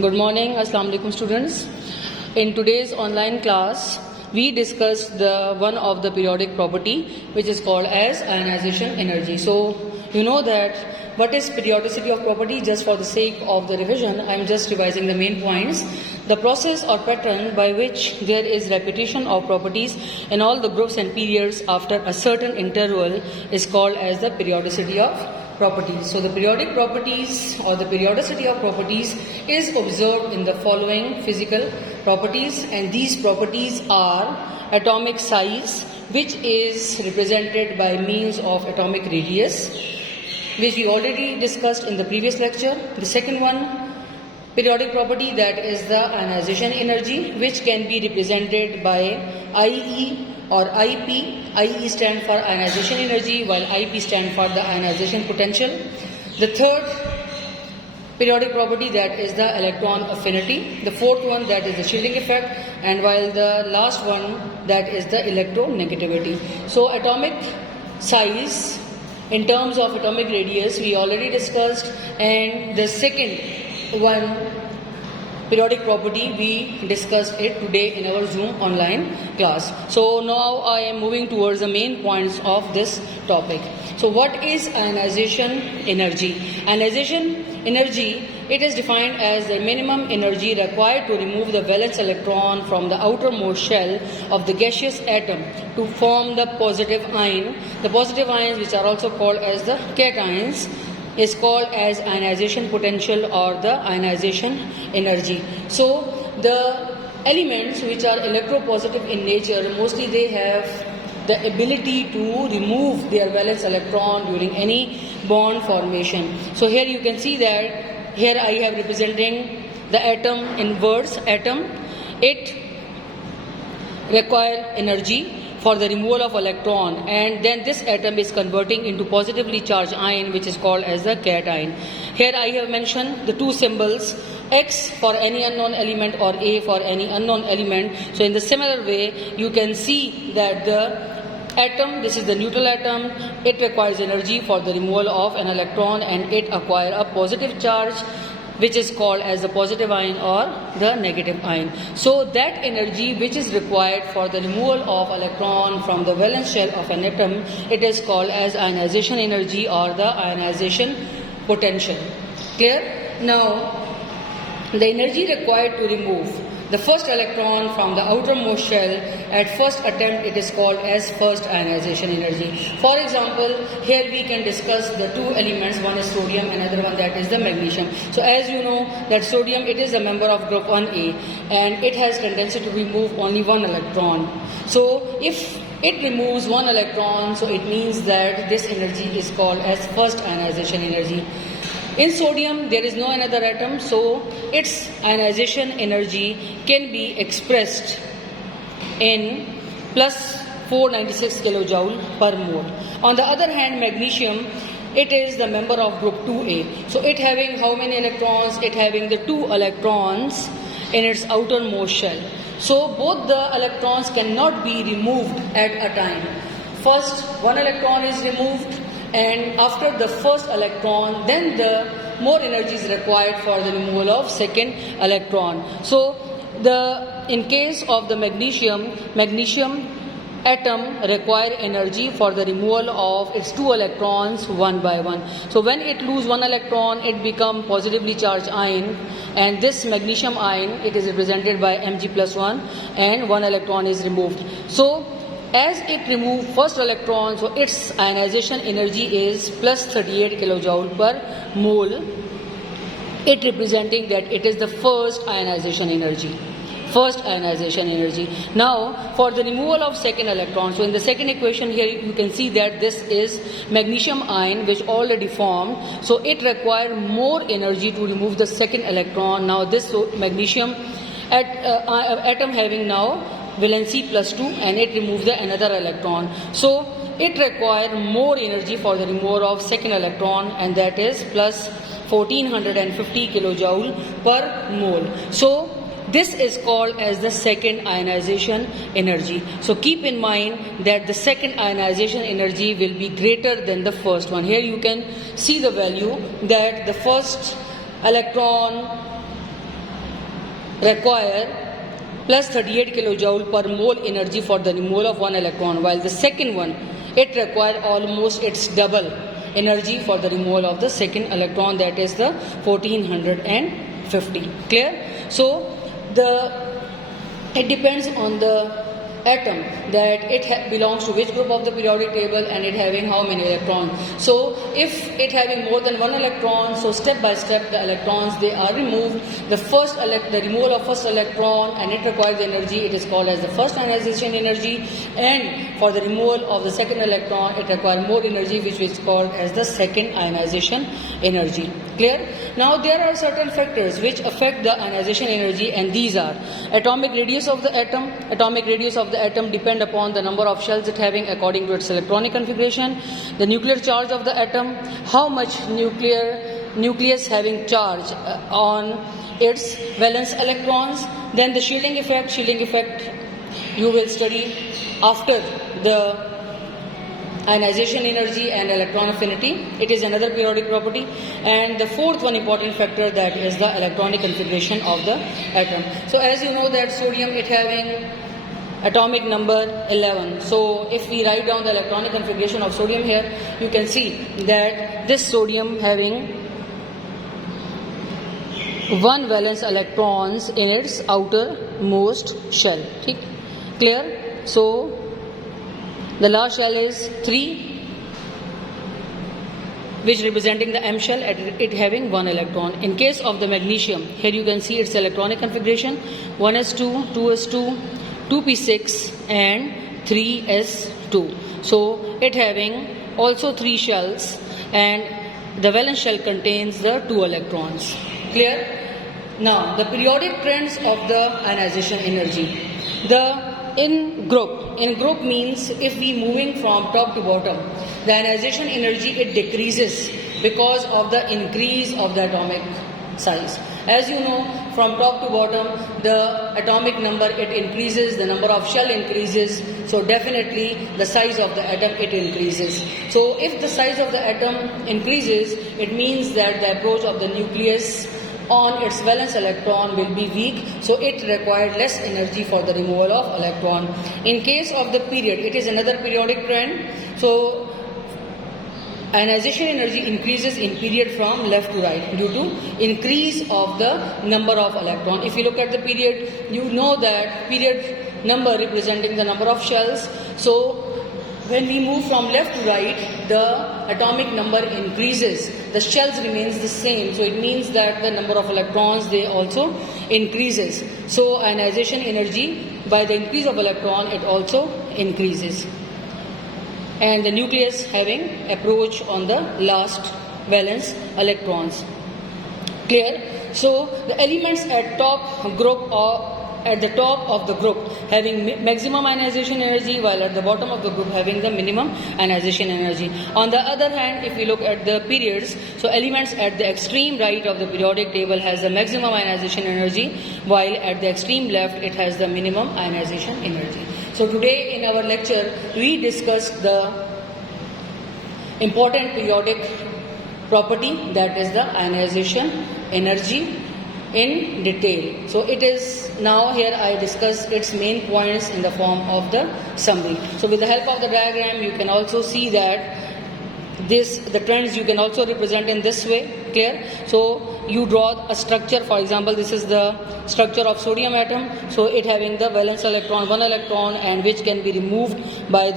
Good morning, Assalamu alaikum students. In today's online class, we discussed one of the periodic property which is called as ionization energy. So, you know that what is periodicity of property. Just for the sake of the revision, I am just revising the main points. The process or pattern by which there is repetition of properties in all the groups and periods after a certain interval is called as the periodicity of properties. So the periodic properties or the periodicity of properties is observed in the following physical properties, and these properties are atomic size, which is represented by means of atomic radius, which we already discussed in the previous lecture. The second one, periodic property, that is the ionization energy, which can be represented by IE or IP. IE stand for ionization energy, while IP stand for the ionization potential. The third periodic property, that is the electron affinity. The fourth one, that is the shielding effect, and while the last one, that is the electronegativity. So atomic size in terms of atomic radius we already discussed, and the second one, periodic property, we discussed it today in our Zoom online class. So now I am moving towards the main points of this topic. So what is ionization energy? Ionization energy, it is defined as the minimum energy required to remove the valence electron from the outermost shell of the gaseous atom to form the positive ion. The positive ions, which are also called as the cations, is called as ionization potential or the ionization energy. So the elements which are electropositive in nature, mostly they have the ability to remove their valence electron during any bond formation. So here you can see that here I have representing the atom in words. Atom, it require energy for the removal of electron, and then this atom is converting into positively charged ion, which is called as the cation. Here I have mentioned the two symbols, X for any unknown element or A for any unknown element. So in the similar way, you can see that the atom, this is the neutral atom, it requires energy for the removal of an electron, and it acquire a positive charge, which is called as the positive ion or the negative ion. So that energy which is required for the removal of electron from the valence shell of an atom, it is called as ionization energy or the ionization potential. Clear? Now, the energy required to remove the first electron from the outermost shell at first attempt, it is called as first ionization energy. For example, here we can discuss the two elements, one is sodium, another one that is the magnesium. So as you know that sodium, it is a member of group 1A, and it has tendency to remove only one electron. So if it removes one electron, so it means that this energy is called as first ionization energy. In sodium, there is no another atom, so its ionization energy can be expressed in plus 496 kilojoule per mole. On the other hand, magnesium, it is the member of group 2A. So it having how many electrons? It having the 2 electrons in its outermost shell. So both the electrons cannot be removed at a time. First, one electron is removed, and after the first electron, then the more energy is required for the removal of second electron. So in case of the magnesium atom require energy for the removal of its 2 electrons one by one. So when it lose one electron, it become positively charged ion, and this magnesium ion, it is represented by Mg+1, and 1 electron is removed. So as it removes first electron, so its ionization energy is plus 38 kilojoule per mole, it representing that it is the first ionization energy. First ionization energy. Now, for the removal of second electron, so in the second equation here you can see that this is magnesium ion which already formed, so it requires more energy to remove the second electron. Now this magnesium atom having now valency +2, and it removes the another electron. So it requires more energy for the removal of second electron, and that is plus 1450 kilojoule per mole. So this is called as the second ionization energy. So keep in mind that the second ionization energy will be greater than the first one. Here you can see the value that the first electron require plus 38 kilojoule per mole energy for the removal of one electron, while the second one, it requires almost its double energy for the removal of the second electron, that is the 1450. Clear? So it depends on the atom that it belongs to which group of the periodic table and it having how many electrons. So if it having more than one electron, so step by step the electrons they are removed. The removal of first electron and it requires the energy, it is called as the first ionization energy, and for the removal of the second electron it requires more energy, which is called as the second ionization energy. Clear? Now there are certain factors which affect the ionization energy, and these are atomic radius of the atom. Atomic radius of the atom depend upon the number of shells it having according to its electronic configuration. The nuclear charge of the atom, how much nucleus having charge on its valence electrons. Then the shielding effect you will study after the ionization energy and electron affinity. It is another periodic property. And the fourth one important factor, that is the electronic configuration of the atom. So as you know that sodium it having atomic number 11. So if we write down the electronic configuration of sodium here, you can see that this sodium having 1 valence electrons in its outermost shell. Clear? So the last shell is 3, which representing the M shell, it having 1 electron. In case of the magnesium, here you can see its electronic configuration 1s2, 2s2, 2p6 and 3s2. So it having also 3 shells, and the valence shell contains the 2 electrons. Clear? Now the periodic trends of the ionization energy. In group means if we moving from top to bottom, the ionization energy it decreases because of the increase of the atomic size. As you know, from top to bottom the atomic number it increases, the number of shell increases, so definitely the size of the atom it increases. So if the size of the atom increases, it means that the approach of the nucleus on its valence electron will be weak, so it required less energy for the removal of electron. In case of the period, it is another periodic trend. So ionization energy increases in period from left to right due to increase of the number of electron. If you look at the period, you know that period number representing the number of shells. So when we move from left to right, the atomic number increases, the shells remains the same, so it means that the number of electrons they also increases. So ionization energy, by the increase of electron, it also increases. And the nucleus having approach on the last valence electrons. Clear? So the elements at top group or at the top of the group having maximum ionization energy, while at the bottom of the group having the minimum ionization energy. On the other hand, if we look at the periods, so elements at the extreme right of the periodic table has the maximum ionization energy, while at the extreme left it has the minimum ionization energy. So today in our lecture we discussed the important periodic property, that is the ionization energy in detail. So it is now here I discuss its main points in the form of the summary. So with the help of the diagram you can also see that the trends you can also represent in this way. Clear? So you draw a structure, for example this is the structure of sodium atom, so it having the valence electron 1 electron, and which can be removed by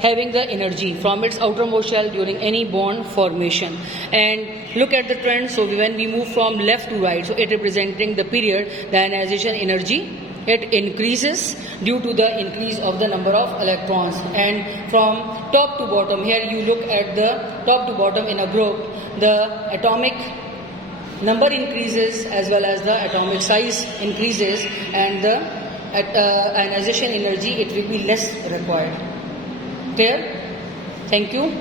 having the energy from its outermost shell during any bond formation. And look at the trend. So when we move from left to right, so it representing the period, the ionization energy it increases due to the increase of the number of electrons. And from top to bottom, here you look at the top to bottom in a group, the atomic number increases as well as the atomic size increases, and the ionization energy it will be less required. Clear? Thank you.